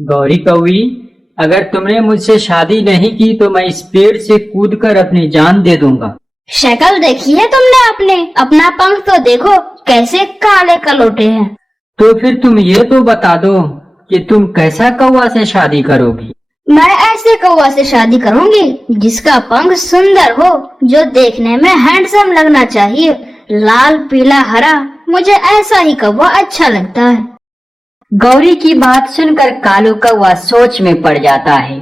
गौरी कौवी, अगर तुमने मुझसे शादी नहीं की तो मैं इस पेड़ से कूदकर अपनी जान दे दूंगा। शक्ल देखी है तुमने अपना पंख तो देखो कैसे काले कलोटे हैं। तो फिर तुम ये तो बता दो कि तुम कैसा कौवा से शादी करोगी। मैं ऐसे कौवा से शादी करूंगी जिसका पंख सुंदर हो, जो देखने में हैंडसम लगना चाहिए, लाल पीला हरा, मुझे ऐसा ही कौवा अच्छा लगता है। गौरी की बात सुनकर कालू कौवा सोच में पड़ जाता है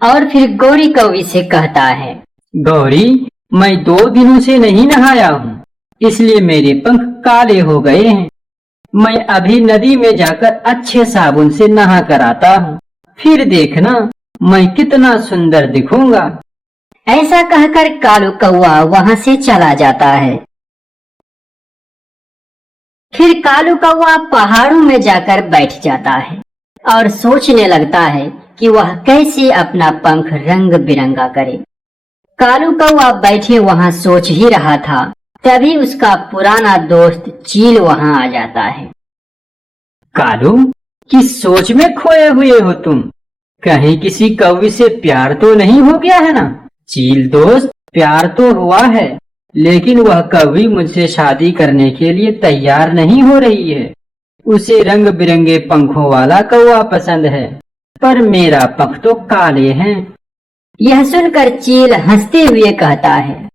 और फिर गौरी कौवी से कहता है, गौरी, मैं 2 दिनों से नहीं नहाया हूँ, इसलिए मेरे पंख काले हो गए हैं। मैं अभी नदी में जाकर अच्छे साबुन से नहा कर आता हूँ, फिर देखना मैं कितना सुंदर दिखूंगा। ऐसा कहकर कालू कौवा वहाँ से चला जाता है। फिर कालू कौवा पहाड़ों में जाकर बैठ जाता है और सोचने लगता है कि वह कैसे अपना पंख रंग बिरंगा करे। कालू कौवा बैठे वहाँ सोच ही रहा था, तभी उसका पुराना दोस्त चील वहाँ आ जाता है। कालू, किस सोच में खोए हुए हो तुम? कहीं किसी कौवी से प्यार तो नहीं हो गया है ना? चील दोस्त, प्यार तो हुआ है, लेकिन वह कौवी मुझसे शादी करने के लिए तैयार नहीं हो रही है। उसे रंग बिरंगे पंखों वाला कौवा पसंद है, पर मेरा पंख तो काले हैं। यह सुनकर चील हंसते हुए कहता है,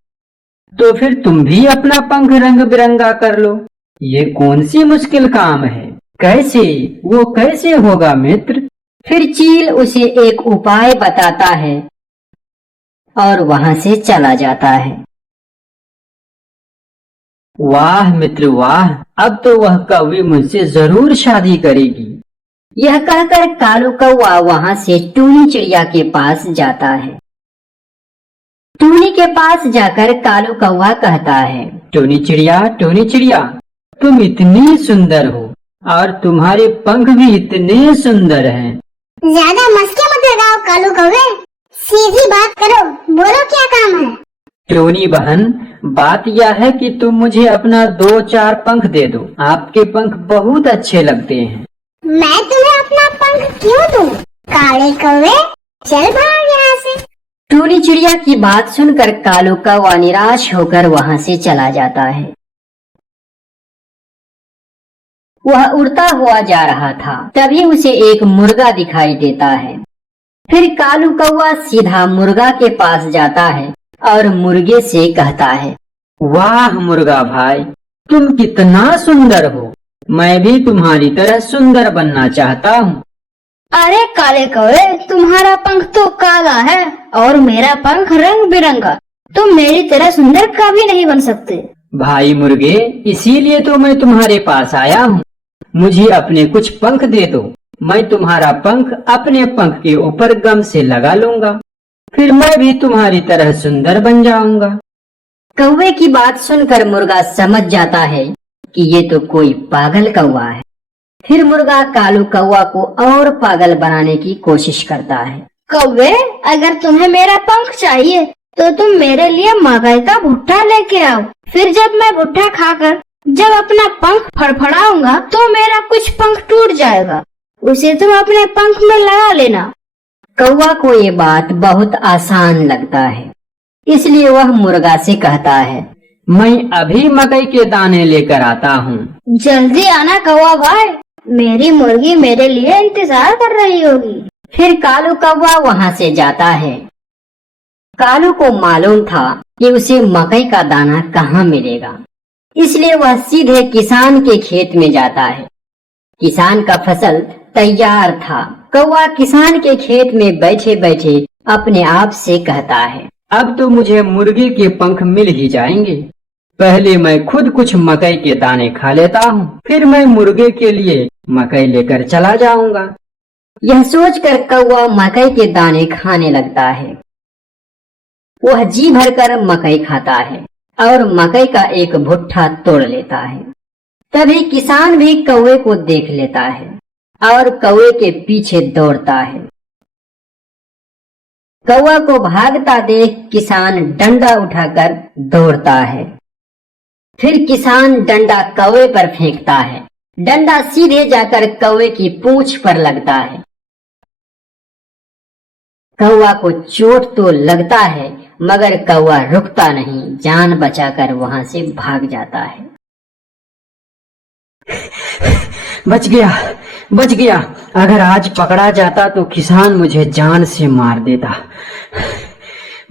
तो फिर तुम भी अपना पंख रंग बिरंगा कर लो। ये कौन सी मुश्किल काम है? वो कैसे होगा मित्र? फिर चील उसे एक उपाय बताता है और वहाँ से चला जाता है। वाह मित्र वाह, अब तो वह कौवी मुझसे जरूर शादी करेगी। यह कहकर कालू कौवा वहाँ से टूनी चिड़िया के पास जाता है। टूनी के पास जाकर कालू कौवा कहता है, टूनी चिड़िया, तुम इतनी सुंदर हो और तुम्हारे पंख भी इतने सुंदर हैं। ज्यादा मस्के मत लगाओ कालू कौवे, सीधी बात करो, बोलो क्या काम है। टोनी बहन, बात यह है कि तुम मुझे अपना 2-4 पंख दे दो। आपके पंख बहुत अच्छे लगते हैं। मैं तुम्हें अपना पंख क्यों दूं? काले कौवे, चल भाग यहाँ से। टूनी चिड़िया की बात सुनकर कालू कौवा निराश होकर वहाँ से चला जाता है। वह उड़ता हुआ जा रहा था, तभी उसे एक मुर्गा दिखाई देता है। फिर कालू कौवा सीधा मुर्गा के पास जाता है और मुर्गे से कहता है, वाह मुर्गा भाई, तुम कितना सुंदर हो। मैं भी तुम्हारी तरह सुंदर बनना चाहता हूँ। अरे काले कौवे, तुम्हारा पंख तो काला है और मेरा पंख रंग बिरंगा, तुम मेरी तरह सुंदर कभी नहीं बन सकते। भाई मुर्गे, इसीलिए तो मैं तुम्हारे पास आया हूँ। मुझे अपने कुछ पंख दे दो, मैं तुम्हारा पंख अपने पंख के ऊपर गम से लगा लूंगा, फिर मैं भी तुम्हारी तरह सुंदर बन जाऊंगा। कौवे की बात सुनकर मुर्गा समझ जाता है कि ये तो कोई पागल कौवा है। फिर मुर्गा कालू कौवा को और पागल बनाने की कोशिश करता है। कौवे, अगर तुम्हें मेरा पंख चाहिए तो तुम मेरे लिए मकई का भुट्टा लेके आओ। फिर जब मैं भुट्टा खाकर जब अपना पंख फड़फड़ाऊंगा तो मेरा कुछ पंख टूट जाएगा, उसे तुम अपने पंख में लगा लेना। कौवा को ये बात बहुत आसान लगता है, इसलिए वह मुर्गा से कहता है, मैं अभी मकई के दाने लेकर आता हूँ। जल्दी आना कौवा भाई, मेरी मुर्गी मेरे लिए इंतजार कर रही होगी। फिर कालू कौवा वहाँ से जाता है। कालू को मालूम था कि उसे मकई का दाना कहाँ मिलेगा, इसलिए वह सीधे किसान के खेत में जाता है। किसान का फसल तैयार था। कौवा किसान के खेत में बैठे बैठे अपने आप से कहता है, अब तो मुझे मुर्गी के पंख मिल ही जाएंगे। पहले मैं खुद कुछ मकई के दाने खा लेता हूँ, फिर मैं मुर्गे के लिए मकई लेकर चला जाऊंगा। यह सोचकर कौवा मकई के दाने खाने लगता है। वह जी भरकर मकई खाता है और मकई का एक भुट्टा तोड़ लेता है। तभी किसान भी कौवे को देख लेता है और कौवे के पीछे दौड़ता है। कौवा को भागता देख किसान डंडा उठाकर दौड़ता है। फिर किसान डंडा कौवे पर फेंकता है। डंडा सीधे जाकर कौवे की पूंछ पर लगता है। कौवा को चोट तो लगता है मगर कौवा रुकता नहीं, जान बचाकर वहां से भाग जाता है। बच गया। अगर आज पकड़ा जाता तो किसान मुझे जान से मार देता।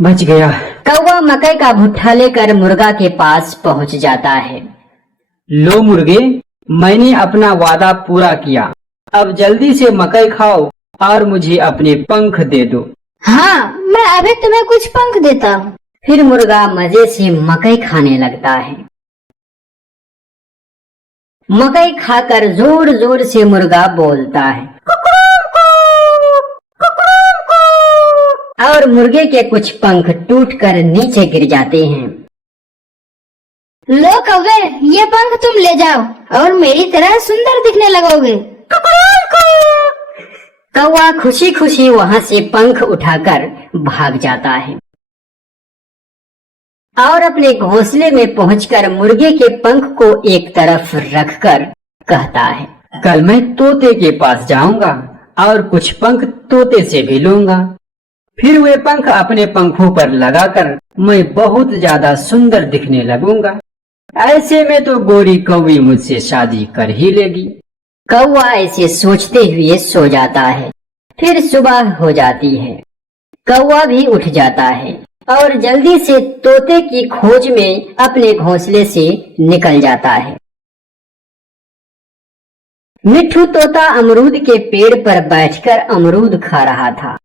बच गया। कौवा मकई का भुट्टा लेकर मुर्गा के पास पहुंच जाता है। लो मुर्गे, मैंने अपना वादा पूरा किया। अब जल्दी से मकई खाओ और मुझे अपने पंख दे दो। हाँ, मैं अभी तुम्हें कुछ पंख देता हूँ। फिर मुर्गा मजे से मकई खाने लगता है। मकई खाकर जोर जोर से मुर्गा बोलता है और मुर्गे के कुछ पंख टूटकर नीचे गिर जाते हैं। लो कौवे, ये पंख तुम ले जाओ और मेरी तरह सुंदर दिखने लगोगे। कौवा खुशी खुशी वहां से पंख उठाकर भाग जाता है और अपने घोंसले में पहुंचकर मुर्गे के पंख को एक तरफ रखकर कहता है, कल मैं तोते के पास जाऊंगा और कुछ पंख तोते से भी लूंगा। फिर वे पंख अपने पंखों पर लगाकर मैं बहुत ज्यादा सुंदर दिखने लगूंगा। ऐसे में तो गोरी कौवी मुझसे शादी कर ही लेगी। कौवा ऐसे सोचते हुए सो जाता है। फिर सुबह हो जाती है। कौवा भी उठ जाता है और जल्दी से तोते की खोज में अपने घोंसले से निकल जाता है। मिट्ठू तोता अमरूद के पेड़ पर बैठकर अमरूद खा रहा था।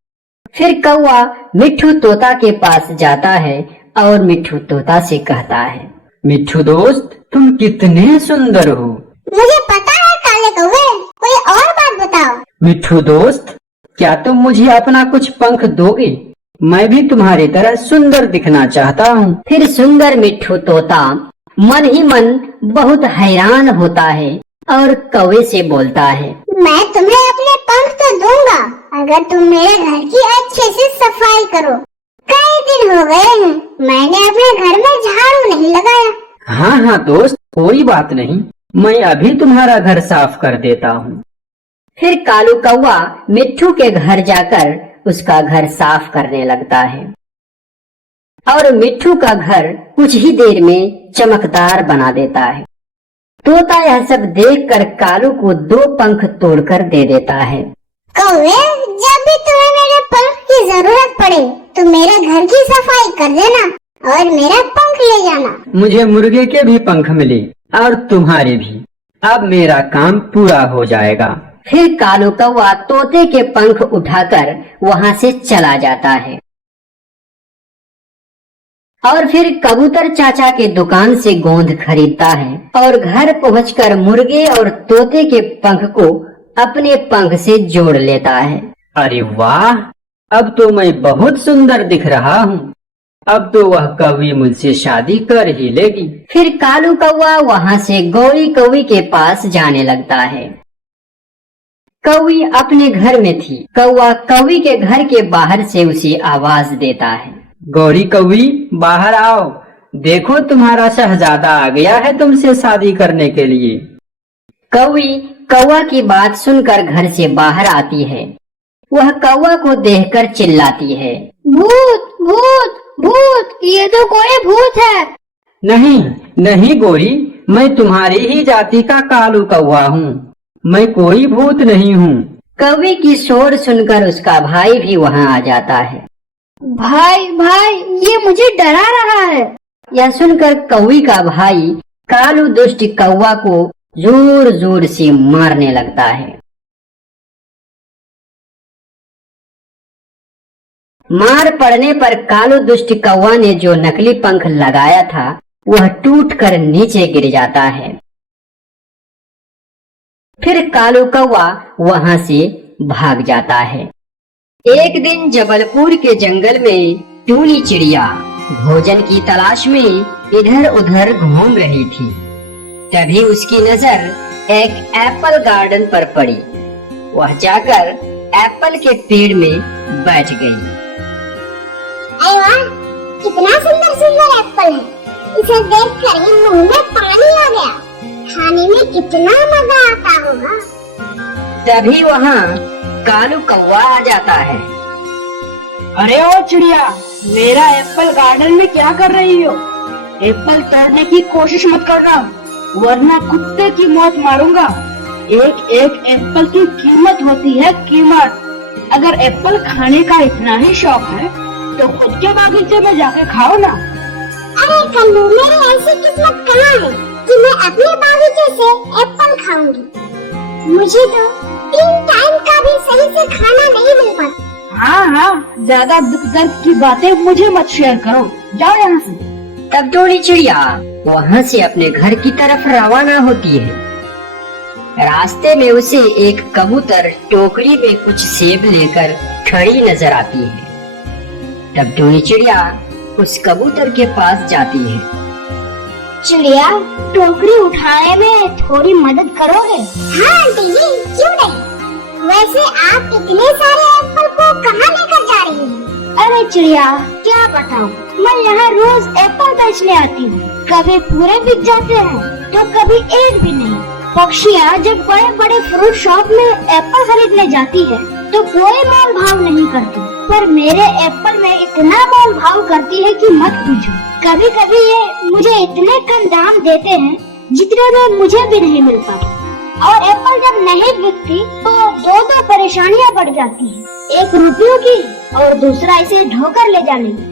फिर कौवा मिट्ठू तोता के पास जाता है और मिट्ठू तोता से कहता है, मिट्ठू दोस्त, तुम कितने सुंदर हो। मुझे पता है काले कौवे, कोई और बात बताओ। मिट्ठू दोस्त, क्या तुम मुझे अपना कुछ पंख दोगे? मैं भी तुम्हारी तरह सुंदर दिखना चाहता हूँ। फिर सुंदर मिट्ठू तोता मन ही मन बहुत हैरान होता है और कौवे से बोलता है, मैं तुम्हें अपने पंख तो दूंगा अगर तुम मेरे घर की अच्छे से सफाई करो। कई दिन हो गए हैं, मैंने अपने घर में झाड़ू नहीं लगाया। हाँ दोस्त, कोई बात नहीं, मैं अभी तुम्हारा घर साफ कर देता हूँ। फिर कालू कौवा मिट्ठू के घर जाकर उसका घर साफ करने लगता है और मिट्ठू का घर कुछ ही देर में चमकदार बना देता है। तोता यह सब देखकर कालू को 2 पंख तोड़कर दे देता है। कौवे, जब भी तुम्हें मेरे पंख की जरूरत पड़े तो मेरे घर की सफाई कर देना और मेरा पंख ले जाना। मुझे मुर्गे के भी पंख मिले और तुम्हारे भी। अब मेरा काम पूरा हो जाएगा। फिर कालू कौवा तोते के पंख उठाकर वहां से चला जाता है और फिर कबूतर चाचा के दुकान से गोंद खरीदता है और घर पहुंचकर मुर्गे और तोते के पंख को अपने पंख से जोड़ लेता है। अरे वाह, अब तो मैं बहुत सुंदर दिख रहा हूँ। अब तो वह कौवी मुझसे शादी कर ही लेगी। फिर कालू कौवा वहां से गौरी कौवी के पास जाने लगता है। कौवी अपने घर में थी। कौवा कौवी के घर के बाहर से उसे आवाज देता है, गौरी कौवी, बाहर आओ, देखो तुम्हारा शहजादा आ गया है तुमसे शादी करने के लिए। कौवी कौवा की बात सुनकर घर से बाहर आती है। वह कौवा को देखकर चिल्लाती है, भूत भूत भूत, ये तो कोई भूत है। नहीं गोरी, मैं तुम्हारी ही जाति का कालू कौवा हूँ। मैं कोई भूत नहीं हूँ। कौवे की शोर सुनकर उसका भाई भी वहाँ आ जाता है। भाई भाई, ये मुझे डरा रहा है। यह सुनकर कौवी का भाई कालू दुष्ट कौवा को जोर जोर से मारने लगता है। मार पड़ने पर कालू दुष्ट कौवा ने जो नकली पंख लगाया था वह टूटकर नीचे गिर जाता है। फिर कालू कौवा वहां से भाग जाता है। एक दिन जबलपुर के जंगल में टूनी चिड़िया भोजन की तलाश में इधर उधर घूम रही थी। तभी उसकी नजर एक एप्पल गार्डन पर पड़ी। वह जाकर एप्पल के पेड़ में बैठ गई। अरे वाह, कितना सुंदर सुंदर एप्पल है। इसे देखकर ही मुंह में पानी आ गया। खाने में कितना मजा आता होगा। तभी वहाँ कालू कौवा आ जाता है। अरे ओ चिड़िया, मेरा एप्पल गार्डन में क्या कर रही हो? एप्पल तोड़ने की कोशिश मत करना, वरना कुत्ते की मौत मारूंगा। एक एक एप्पल की कीमत होती है, कीमत। अगर एप्पल खाने का इतना ही शौक है तो खुद के बागीचे में जाके खाओ ना। अरे कल्लू, मेरी ऐसी किस्मत कहाँ है कि मैं अपने बागीचे से एप्पल खाऊंगी। मुझे तो 3 टाइम का भी सही से खाना नहीं मिल पाता। हाँ, ज्यादा दुख दर्द की बातें मुझे मत शेयर करो, जाओ यहाँ से। तब टोनी चिड़िया वहाँ से अपने घर की तरफ रवाना होती है। रास्ते में उसे एक कबूतर टोकरी में कुछ सेब लेकर खड़ी नजर आती है। तब टोनी चिड़िया उस कबूतर के पास जाती है। चिड़िया, टोकरी उठाने में थोड़ी मदद करोगे? हाँ आंटी जी, क्यों नहीं। वैसे आप इतने सारे एप्पल को कहाँ लेकर जा रही हैं? अरे चिड़िया, क्या बताऊं, मैं यहाँ रोज एप्पल बेचने आती हूँ। कभी पूरे बिक जाते हैं तो कभी एक भी नहीं। पक्षियाँ जब बड़े बड़े फ्रूट शॉप में एप्पल खरीदने जाती है तो कोई मोल भाव नहीं करती, पर मेरे एप्पल में इतना मोल भाव करती है कि मत पूछो। कभी कभी ये मुझे इतने कम दाम देते हैं जितने में मुझे भी नहीं मिल पाता। और एप्पल जब नहीं बिकती तो दो परेशानियाँ बढ़ जाती हैं। एक रुपयों की और दूसरा इसे ढोकर ले जाने की।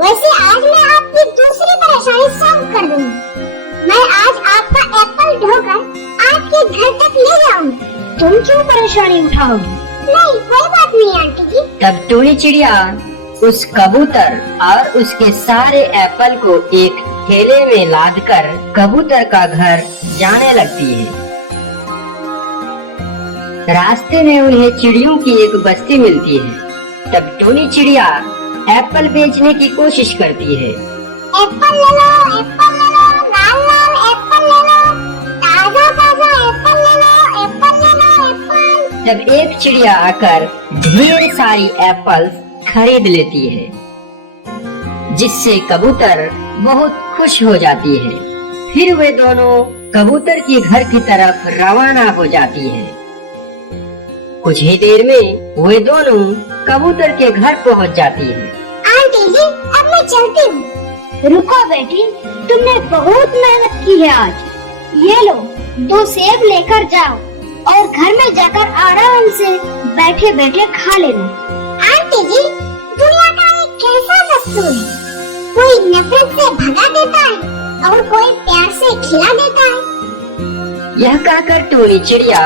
वैसे आज मैं आपकी दूसरी परेशानी सॉल्व कर दूंगी। मैं आज आपका एप्पल ढोकर आपके घर तक ले जाऊंगी। तुम क्यों परेशानी उठाओगी? नहीं, कोई बात नहीं आंटी जी। तब टोनी चिड़िया उस कबूतर और उसके सारे एप्पल को एक थैले में लादकर कबूतर का घर जाने लगती है। रास्ते में उन्हें चिड़ियों की एक बस्ती मिलती है। तब टोनी चिड़िया एप्पल बेचने की कोशिश करती है। एप्पल ले लो, एप्पल ले लो, लाल लाल एप्पल ले लो, ताजा ताजा एप्पल ले लो, एप्पल ले लो, एप्पल। तब एक चिड़िया आकर ढेर सारी एप्पल खरीद लेती है, जिससे कबूतर बहुत खुश हो जाती है। फिर वे दोनों कबूतर के घर की तरफ रवाना हो जाती है। कुछ ही देर में वे दोनों कबूतर के घर पहुंच जाती है। आंटी जी, अब मैं चलती हूँ। रुको बेटी, तुमने बहुत मेहनत की है आज। ये लो, 2 सेब लेकर जाओ और घर में जाकर आराम से बैठे बैठे खा लेना। आंटी जी, दुनिया का एक कैसा दस्तूर है, कोई नफरत से भगा देता है और कोई प्यार से खिला देता है। यह कहकर टोनी चिड़िया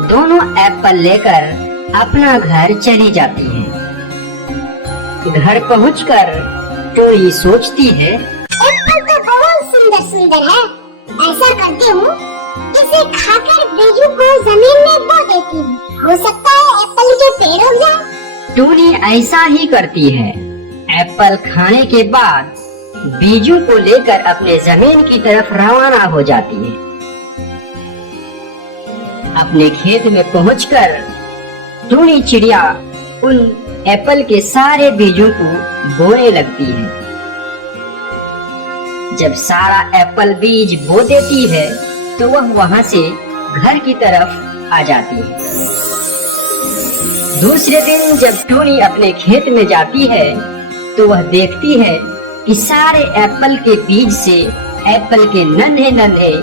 दोनों एप्पल लेकर अपना घर चली जाती है। घर पहुंचकर टोनी सोचती है, एप्पल तो बहुत सुंदर सुंदर है। ऐसा करती हूँ, इसे खाकर बीजू को जमीन में बो देती हूँ। हो सकता है एप्पल के पेड़ उग जाए। टोनी ऐसा ही करती है। एप्पल खाने के बाद बीजू को लेकर अपने जमीन की तरफ रवाना हो जाती है। अपने खेत में पहुंचकर टोनी चिड़िया उन एप्पल के सारे बीजों को बोने लगती है। जब सारा एप्पल बीज बो देती है तो वह वहां से घर की तरफ आ जाती है। दूसरे दिन जब टोनी अपने खेत में जाती है तो वह देखती है कि सारे एप्पल के बीज से एप्पल के नन्हे नन्हे